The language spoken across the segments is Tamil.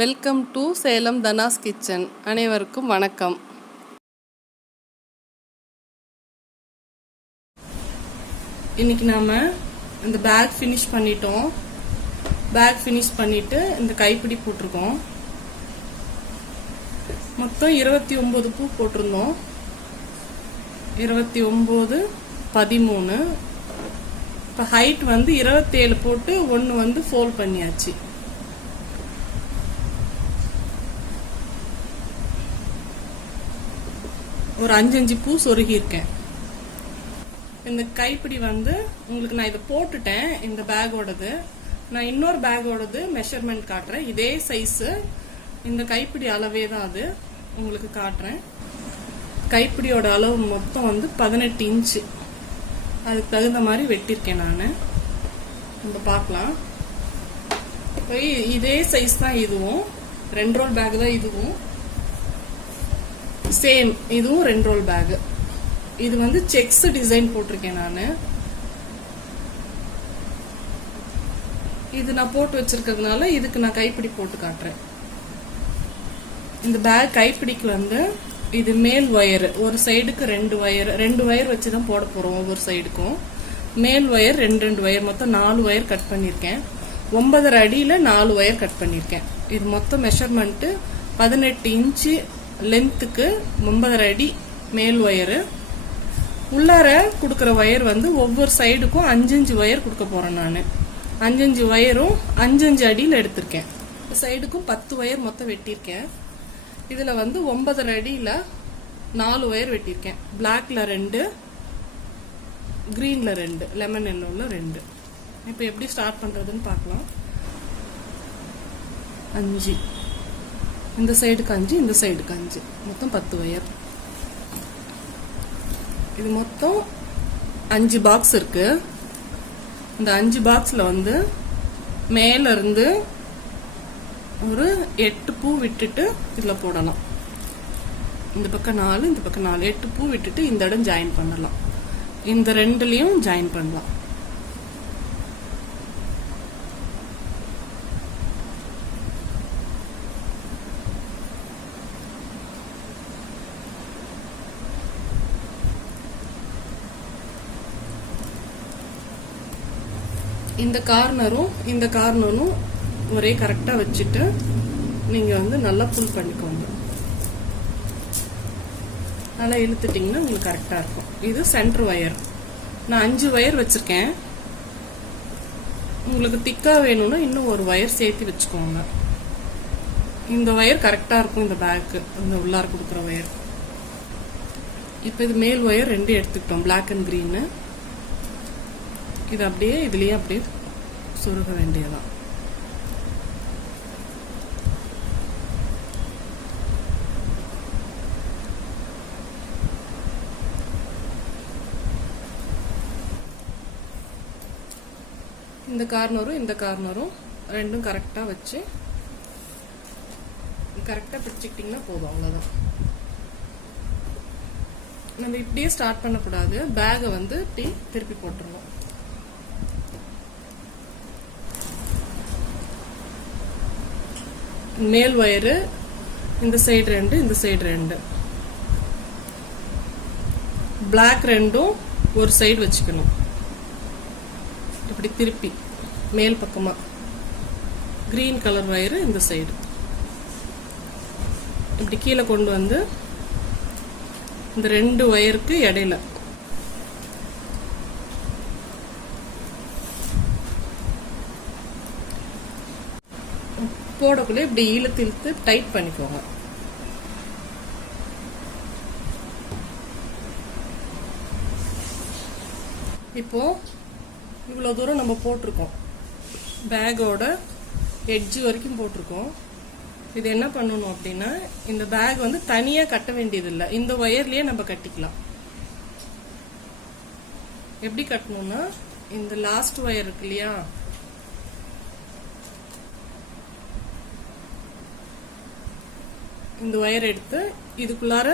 Welcome to Salem Dhanas kitchen. அனைவருக்கும் வணக்கம். இன்னைக்கு நாம் இந்த பேக் ஃபினிஷ் பண்ணிட்டோம். பேக் ஃபினிஷ் பண்ணிட்டு இந்த கைப்பிடி போட்டிருக்கோம். மொத்தம் இருபத்தி ஒம்பது பூ போட்டிருந்தோம். இருபத்தி ஒம்பது பதிமூணு. இப்போ ஹைட் வந்து இருபத்தேழு போட்டு ஒன்று வந்து ஃபோல்ட் பண்ணியாச்சு. ஒரு அஞ்சஞ்சு பூ சொருகியிருக்கேன். இந்த கைப்பிடி வந்து உங்களுக்கு நான் இதை போட்டுட்டேன் இந்த பேக்கோடது நான் இன்னொரு பேக்கோடது மெஷர்மெண்ட் காட்டுறேன். இதே சைஸு இந்த கைப்பிடி அளவே தான் அது. உங்களுக்கு காட்டுறேன். கைப்பிடியோட அளவு மொத்தம் வந்து பதினெட்டு இன்ச்சு அதுக்கு தகுந்த மாதிரி வெட்டியிருக்கேன் நான். நம்ம பார்க்கலாம். இதே சைஸ் தான் இதுவும். ரெண்டு ரோல் பேக் தான் இதுவும். சேம் இதுவும் ரெண்டு ரோல் பேக் இது வந்து செக்ஸ் டிசைன் போட்டிருக்கேன் நான். இது நான் போட்டு வச்சிருக்கிறதுனால இதுக்கு நான் கைப்பிடி போட்டு காட்டுறேன். இந்த பேக் கைப்பிடிக்கு வந்து இது மேல் ஒயர் ஒரு சைடுக்கு ரெண்டு ஒயர் ரெண்டு ஒயர் வச்சு தான் போட போறோம் ஒவ்வொரு சைடுக்கும் மேல் ஒயர் ரெண்டு ரெண்டு ஒயர் மொத்தம் நாலு ஒயர் கட் பண்ணியிருக்கேன். ஒன்பதரை அடியில நாலு ஒயர் கட் பண்ணியிருக்கேன். இது மொத்தம் மெஷர்மெண்ட்டு பதினெட்டு இன்ச்சு லென்த்துக்கு ஒன்பதரை அடி மேல் ஒயரு உள்ளார கொடுக்குற ஒயர் வந்து ஒவ்வொரு சைடுக்கும் அஞ்சஞ்சு ஒயர் கொடுக்க போகிறேன் நான். அஞ்சஞ்சு ஒயரும் அஞ்சஞ்சு அடியில் எடுத்திருக்கேன். சைடுக்கும் பத்து ஒயர் மொத்தம் வெட்டியிருக்கேன். இதில் வந்து ஒன்பதரை அடியில் நாலு ஒயர் வெட்டியிருக்கேன். பிளாக்ல ரெண்டு க்ரீனில் ரெண்டு லெமன் எல்லோல ரெண்டு. இப்போ எப்படி ஸ்டார்ட் பண்ணுறதுன்னு பார்க்கலாம். அஞ்சு. இந்த சைடுக்கு அஞ்சு இந்த சைடுக்கு அஞ்சு. மொத்தம் பத்து ஒயர் இது மொத்தம் அஞ்சு பாக்ஸ் இருக்கு. இந்த அஞ்சு பாக்ஸில் வந்து மேலேருந்து ஒரு எட்டு பூ விட்டுட்டு இதில் போடலாம். இந்த பக்கம் நாலு இந்த பக்கம் நாலு. எட்டு பூ விட்டுட்டு இந்த இடம் ஜாயின் பண்ணலாம். இந்த ரெண்டுலேயும் ஜாயின் பண்ணலாம். இந்த கார்னரும் இந்த கார்னரும் ஒரே கரெக்டாக வச்சுட்டு நீங்கள் வந்து நல்லா புல் பண்ணிக்கோங்க. நல்லா இழுத்துட்டிங்கன்னா உங்களுக்கு கரெக்டாக இருக்கும். இது சென்டர் ஒயர் நான் அஞ்சு ஒயர் வச்சுருக்கேன். உங்களுக்கு திக்காக வேணும்னா இன்னும் ஒரு ஒயர் சேர்த்து வச்சுக்கோங்க. இந்த ஒயர் கரெக்டாக இருக்கும் இந்த பேக்கு இந்த உள்ளார் கொடுக்குற ஒயர் இப்போ இது மேல் ஒயர் ரெண்டு எடுத்துக்கிட்டோம் பிளாக் அண்ட் க்ரீனு இது அப்படியே இதுலேயே அப்படியே சுருக வேண்டியதான் இந்த கார்னரும் இந்த கார்னரும் ரெண்டும் கரெக்டாக வச்சு கரெக்டாக பிடிச்சிக்கிட்டிங்கன்னா போதும் அவ்வளோதான் நம்ம இப்படியே ஸ்டார்ட் பண்ணக்கூடாது. பேகை வந்து இப்படி திருப்பி போட்டுருணும் மேல் ஒயரு இந்த சைடு ரெண்டு இந்த சைடு ரெண்டு. பிளாக் ரெண்டும் ஒரு சைடு வச்சுக்கணும். இப்படி திருப்பி மேல் பக்கமா. கிரீன் கலர் ஒயரு இந்த சைடு இப்படி கீழே கொண்டு வந்து இந்த ரெண்டு ஒயருக்கு இடையில. போடக்குள்ளே இப்படி இழுத்து இழுத்து டைட் பண்ணிக்கோங்க. இப்போ இவ்வளோ தூரம் நம்ம போட்டிருக்கோம். பேக்கோட எட்ஜ் வரைக்கும் போட்டிருக்கோம். இது என்ன பண்ணணும் அப்படின்னா இந்த பேக் வந்து தனியாக கட்ட வேண்டியதில்லை. இந்த ஒயர்லேயே நம்ம கட்டிக்கலாம். எப்படி கட்டணும்னா இந்த லாஸ்ட் ஒயர் இருக்கு இல்லையா? இந்த ஒயர் எடுத்து இதுக்குள்ளார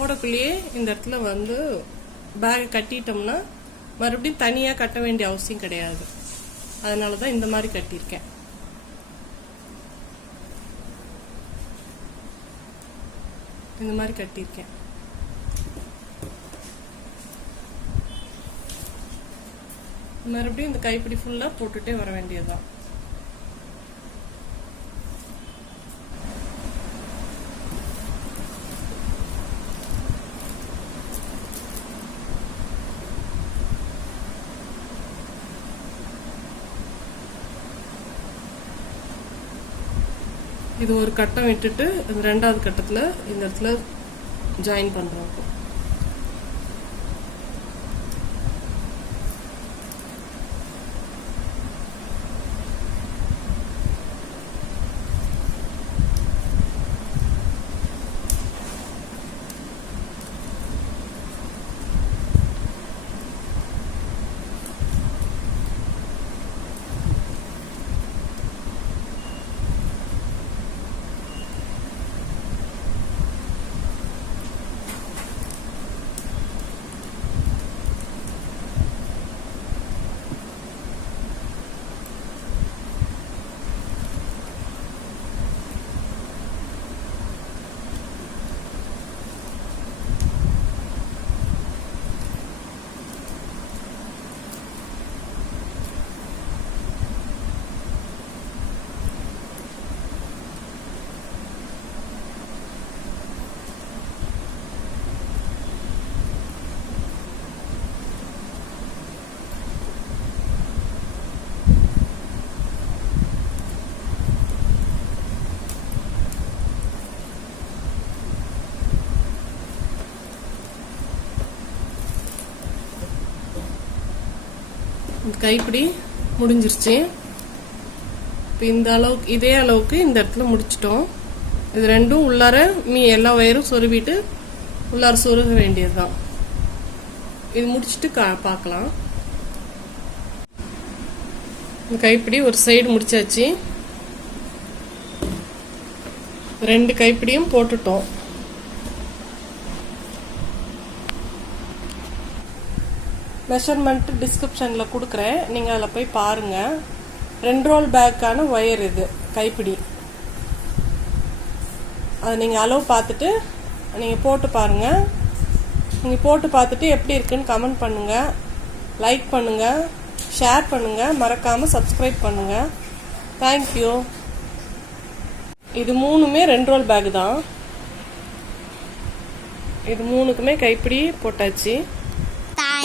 போடக்குள்ளேயே இந்த இடத்துல வந்து பேகை கட்டிட்டோம்னா மறுபடியும் தனியாக கட்ட வேண்டிய அவசியம் கிடையாது. அதனால தான் இந்த மாதிரி கட்டியிருக்கேன். இந்த மாதிரி கட்டியிருக்கேன். மறுபடியும் இந்த கைப்பிடி ஃபுல்லாக போட்டுட்டே வர வேண்டியதுதான். இது ஒரு கட்டம் விட்டுட்டு ரெண்டாவது கட்டத்தில் இந்த இடத்துல ஜாயின் பண்ணுறோம் கைப்பிடி முடிஞ்சிருச்சு. இப்போ இந்த அளவுக்கு இதே அளவுக்கு இந்த இடத்துல முடிச்சிட்டோம். இது ரெண்டும் உள்ளார மீ எல்லா ஒயரும் சொருவிட்டு உள்ளார சொருக வேண்டியதுதான். இது முடிச்சுட்டு கா பார்க்கலாம் இந்த கைப்பிடி ஒரு சைடு முடிச்சாச்சு. ரெண்டு கைப்பிடியும் போட்டுட்டோம். மெஷர்மெண்ட் டிஸ்கிரிப்ஷனில் கொடுக்குறேன். நீங்கள் அதில் போய் பாருங்கள் ரெண்டு ரோல் பேக்கான ஒயர் இது கைப்பிடி. அதை நீங்கள் அளவு பார்த்துட்டு நீங்கள் போட்டு பாருங்கள் நீங்கள் போட்டு பார்த்துட்டு எப்படி இருக்குன்னு கமெண்ட் பண்ணுங்கள் லைக் பண்ணுங்கள் ஷேர் பண்ணுங்கள் மறக்காமல் சப்ஸ்கிரைப் பண்ணுங்கள் தேங்க்யூ இது மூணுமே ரெண்டு ரோல் பேக் தான். இது மூணுக்குமே கைப்பிடி போட்டாச்சு.